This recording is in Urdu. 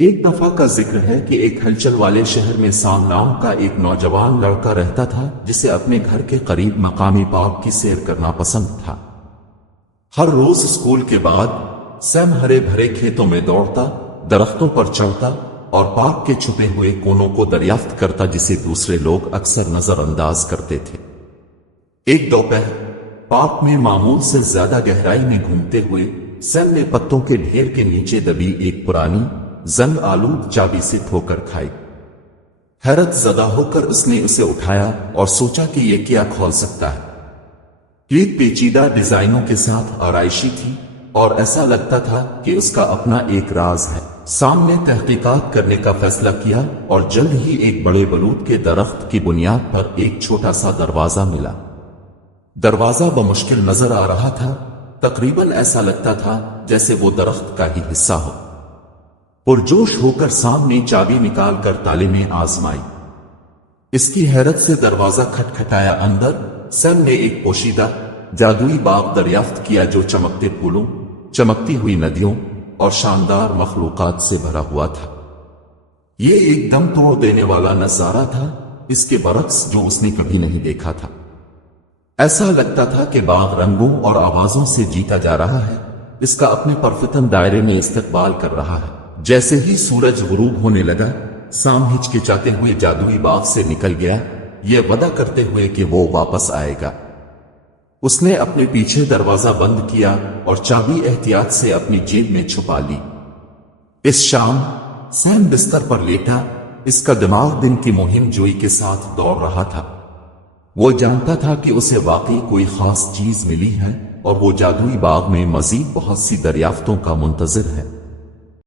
ایک دفعہ کا ذکر ہے کہ ایک ہلچل والے شہر میں سام نام کا ایک نوجوان لڑکا رہتا تھا جسے اپنے گھر کے قریب مقامی پارک کی سیر کرنا پسند تھا۔ ہر روز اسکول کے بعد سیم ہرے بھرے کھیتوں میں دوڑتا، درختوں پر چڑھتا اور پارک کے چھپے ہوئے کونوں کو دریافت کرتا جسے دوسرے لوگ اکثر نظر انداز کرتے تھے۔ ایک دوپہر پارک میں معمول سے زیادہ گہرائی میں گھومتے ہوئے سیم نے پتوں کے ڈھیر کے نیچے دبی ایک پرانی زنگ آلود چابی سے ٹھوکر کھائی۔ حیرت زدہ ہو کر اس نے اسے اٹھایا اور سوچا کہ یہ کیا کھول سکتا ہے۔ کلید پیچیدہ ڈیزائنوں کے ساتھ آرائشی تھی اور ایسا لگتا تھا کہ اس کا اپنا ایک راز ہے۔ سام نے تحقیقات کرنے کا فیصلہ کیا اور جلد ہی ایک بڑے بلوط کے درخت کی بنیاد پر ایک چھوٹا سا دروازہ ملا۔ دروازہ بمشکل نظر آ رہا تھا، تقریباً ایسا لگتا تھا جیسے وہ درخت کا ہی حصہ ہو۔ پرجوش ہو کر سام نے چابی نکال کر تالے میں آزمائی۔ اس کی حیرت سے دروازہ کھٹکھٹایا۔ اندر سیم نے ایک پوشیدہ جادوئی باغ دریافت کیا جو چمکتے پھولوں، چمکتی ہوئی ندیوں اور شاندار مخلوقات سے بھرا ہوا تھا۔ یہ ایک دم توڑ دینے والا نظارہ تھا، اس کے برعکس جو اس نے کبھی نہیں دیکھا تھا۔ ایسا لگتا تھا کہ باغ رنگوں اور آوازوں سے جیتا جا رہا ہے، اس کا اپنے پرفتن دائرے میں استقبال کر رہا ہے۔ جیسے ہی سورج غروب ہونے لگا، سام ہچکچاتے ہوئے جادوئی باغ سے نکل گیا، یہ وعدہ کرتے ہوئے کہ وہ واپس آئے گا۔ اس نے اپنے پیچھے دروازہ بند کیا اور چابی احتیاط سے اپنی جیب میں چھپا لی۔ اس شام سیم بستر پر لیٹا، اس کا دماغ دن کی مہم جوئی کے ساتھ دوڑ رہا تھا۔ وہ جانتا تھا کہ اسے واقعی کوئی خاص چیز ملی ہے اور وہ جادوئی باغ میں مزید بہت سی دریافتوں کا منتظر ہے۔